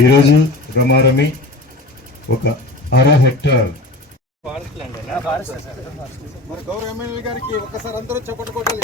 ఈరోజు రమారమి ఒక 1/2 హెక్టార్ మరి గౌరవ ఎమ్మెల్యే గారికి ఒకసారి అందరూ చప్పట్లు కొట్టాలి.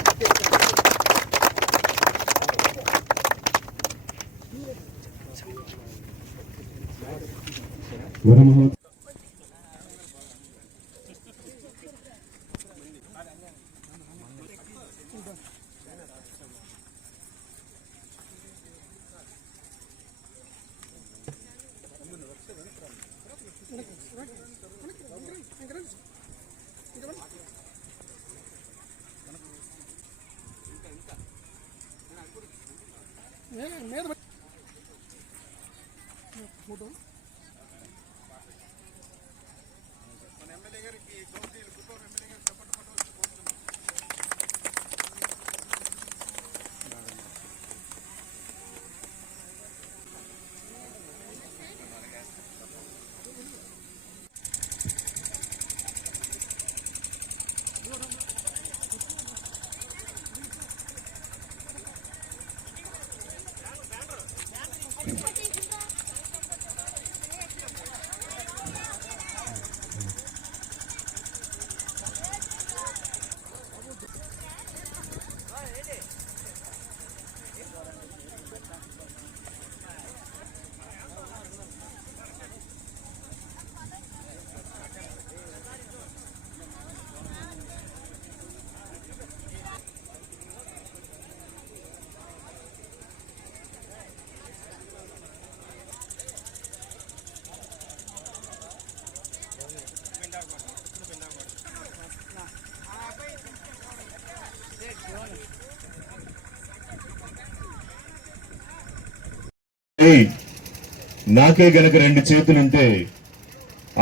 నాకే గనక 2 చేతులుంటే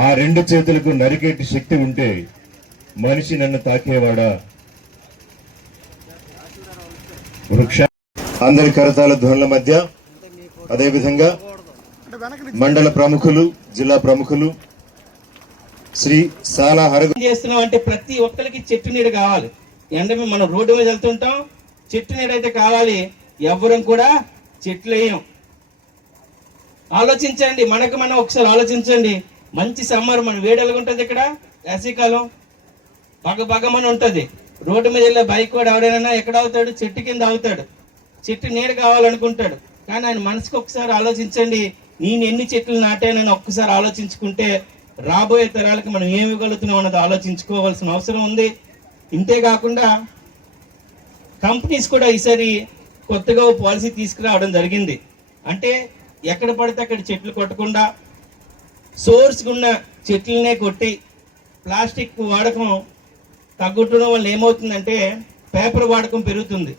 ఆ 2 చేతులకు నరికేటి శక్తి ఉంటే మనిషి నన్ను తాకేవాడా? వృక్ష అందరి కరతాల ధ్వనుల మధ్య అదేవిధంగా మండల ప్రముఖులు, జిల్లా ప్రముఖులు శ్రీ సాలా హరగ చేస్తున్నాం అంటే ప్రతి ఒక్కరికి చెట్టు నీడ కావాలి. అంటే మనం రోడ్డు మీద వెళ్తుంటాం, చెట్టు నీడ అయితే కావాలి. ఎవ్వరం కూడా చెట్లు వేయం. ఆలోచించండి, మనకు మనం ఒకసారి ఆలోచించండి. మంచి సమ్మర్ మన వేడలుగా ఉంటుంది, ఇక్కడ వేసవికాలం బగమని ఉంటుంది. రోడ్డు మీద వెళ్ళే బైక్ కూడా ఎవడైనా ఎక్కడ అవుతాడు? చెట్టు కింద అవుతాడు. చెట్టు నీడ కావాలనుకుంటాడు. కానీ ఆయన మనసుకు ఒకసారి ఆలోచించండి, నేను ఎన్ని చెట్లు నాటానని ఒక్కసారి ఆలోచించుకుంటే రాబోయే తరాలకు మనం ఏమి ఇవ్వగలుగుతున్నాం అన్నది ఆలోచించుకోవాల్సిన అవసరం ఉంది. ఇంతేకాకుండా కంపెనీస్ కూడా ఈసారి కొత్తగా పాలసీ తీసుకురావడం జరిగింది. అంటే ఎక్కడ పడితే అక్కడ చెట్లు కొట్టకుండా సోర్స్ ఉన్న చెట్లనే కొట్టి ప్లాస్టిక్ వాడకం తగ్గుట్టడం వల్ల ఏమవుతుందంటే పేపర్ వాడకం పెరుగుతుంది.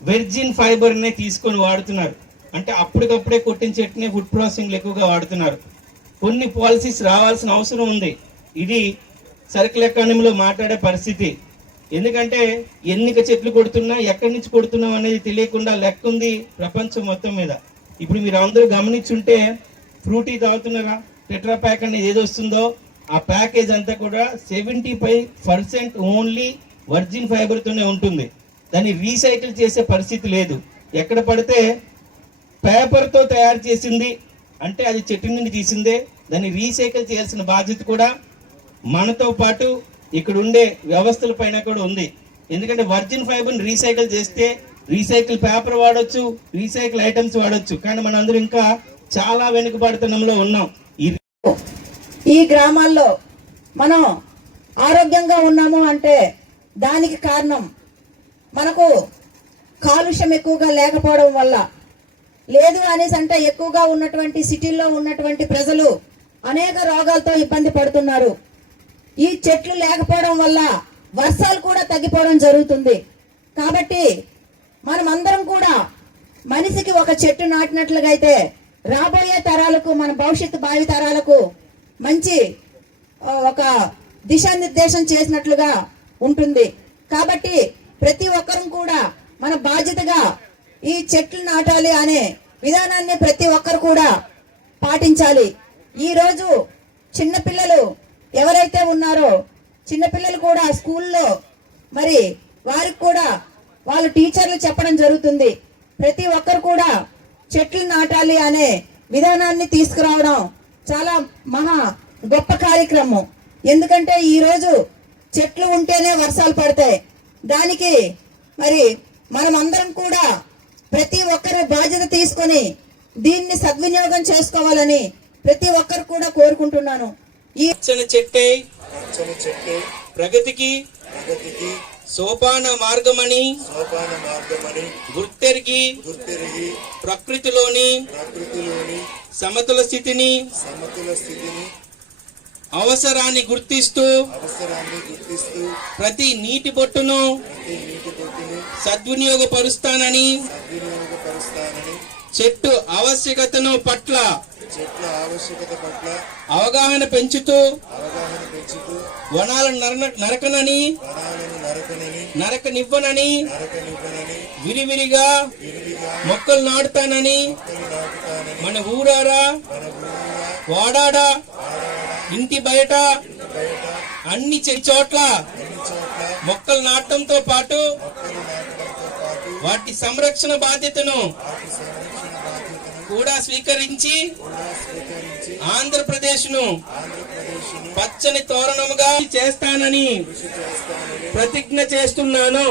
వెర్జిన్ ఫైబర్నే తీసుకొని వాడుతున్నారు. అంటే అప్పటికప్పుడే కొట్టిన చెట్టునే ఫుడ్ ప్రాసెసింగ్లు ఎక్కువగా వాడుతున్నారు. కొన్ని పాలసీస్ రావాల్సిన అవసరం ఉంది. ఇది సర్కిల్ ఎకానమీలో మాట్లాడే పరిస్థితి. ఎందుకంటే ఎన్నిక చెట్లు కొడుతున్నా, ఎక్కడి నుంచి కొడుతున్నాం అనేది తెలియకుండా లెక్క ఉంది ప్రపంచం మొత్తం మీద. ఇప్పుడు మీరు అందరూ గమనించుంటే ఫ్రూటీ తాగుతున్నారా? టెట్రా ప్యాక్ అనేది ఏది వస్తుందో ఆ ప్యాకేజ్ అంతా కూడా 75% ఓన్లీ వర్జిన్ ఫైబర్తోనే ఉంటుంది. దాన్ని రీసైకిల్ చేసే పరిస్థితి లేదు. ఎక్కడ పడితే పేపర్తో తయారు చేసింది అంటే అది చెట్టు నుండి తీసిందే. దాన్ని రీసైకిల్ చేయాల్సిన బాధ్యత కూడా మనతో పాటు ఇక్కడ ఉండే వ్యవస్థల పైన కూడా ఉంది. ఎందుకంటే వర్జిన్ ఫైబర్ని రీసైకిల్ చేస్తే రీసైకిల్ పేపర్ వాడొచ్చు, రీసైకిల్ ఐటమ్స్ వాడొచ్చు. కానీ మనందరూ ఇంకా చాలా వెనుకబడుతనంలో ఉన్నాం. ఈ గ్రామాల్లో మనం ఆరోగ్యంగా ఉన్నాము అంటే దానికి కారణం మనకు కాలుష్యం ఎక్కువగా లేకపోవడం వల్ల. లేదు అనేసి అంటే ఎక్కువగా ఉన్నటువంటి సిటీల్లో ఉన్నటువంటి ప్రజలు అనేక రోగాలతో ఇబ్బంది పడుతున్నారు. ఈ చెట్లు లేకపోవడం వల్ల వర్షాలు కూడా తగ్గిపోవడం జరుగుతుంది. కాబట్టి మనం అందరం కూడా మనిషికి ఒక చెట్టు నాటినట్లుగా అయితే రాబోయే తరాలకు, మన భవిష్యత్తు భావి తరాలకు మంచి ఒక దిశానిర్దేశం చేసినట్లుగా ఉంటుంది. కాబట్టి ప్రతి ఒక్కరం కూడా మన బాధ్యతగా ఈ చెట్లు నాటాలి అనే విధానాన్ని ప్రతి ఒక్కరు కూడా పాటించాలి. ఈ రోజు చిన్నపిల్లలు ఎవరైతే ఉన్నారో చిన్నపిల్లలు కూడా స్కూల్లో మరి వారికి కూడా వాళ్ళ టీచర్లు చెప్పడం జరుగుతుంది. ప్రతి ఒక్కరు కూడా చెట్లు నాటాలి అనే విధానాన్ని తీసుకురావడం చాలా మహా గొప్ప కార్యక్రమం. ఎందుకంటే ఈరోజు చెట్లు ఉంటేనే వర్షాలు పడతాయి. దానికి మరి మనం అందరం కూడా ప్రతి ఒక్కరు బాధ్యత తీసుకొని దీన్ని సద్వినియోగం చేసుకోవాలని ప్రతి ఒక్కరు కూడా కోరుకుంటున్నాను. ఈ పచ్చని చెట్టే ప్రగతికి సోపాన మార్గమని గుర్తెరిగి ప్రకృతిలోని సమతుల స్థితిని అవసరాన్ని గుర్తిస్తూ ప్రతి నీటి బొట్టును సద్వినియోగపరుస్తానని చెట్టు ఆవశ్యకతను పట్ల అవగాహన పెంచుతూ వనాలను నరకనని నరకనివ్వనని విరివిరిగా మొక్కలు నాటుతానని మన ఊరారా వాడాడా ఇంటి బయట అన్ని చోట్ల మొక్కలు నాటడంతో పాటు వాటి సంరక్షణ బాధ్యతను కూడా స్వీకరించి ఆంధ్రప్రదేశ్ ను పచ్చని తోరణముగా చేస్తానని ప్రతిజ్ఞ చేస్తున్నాను.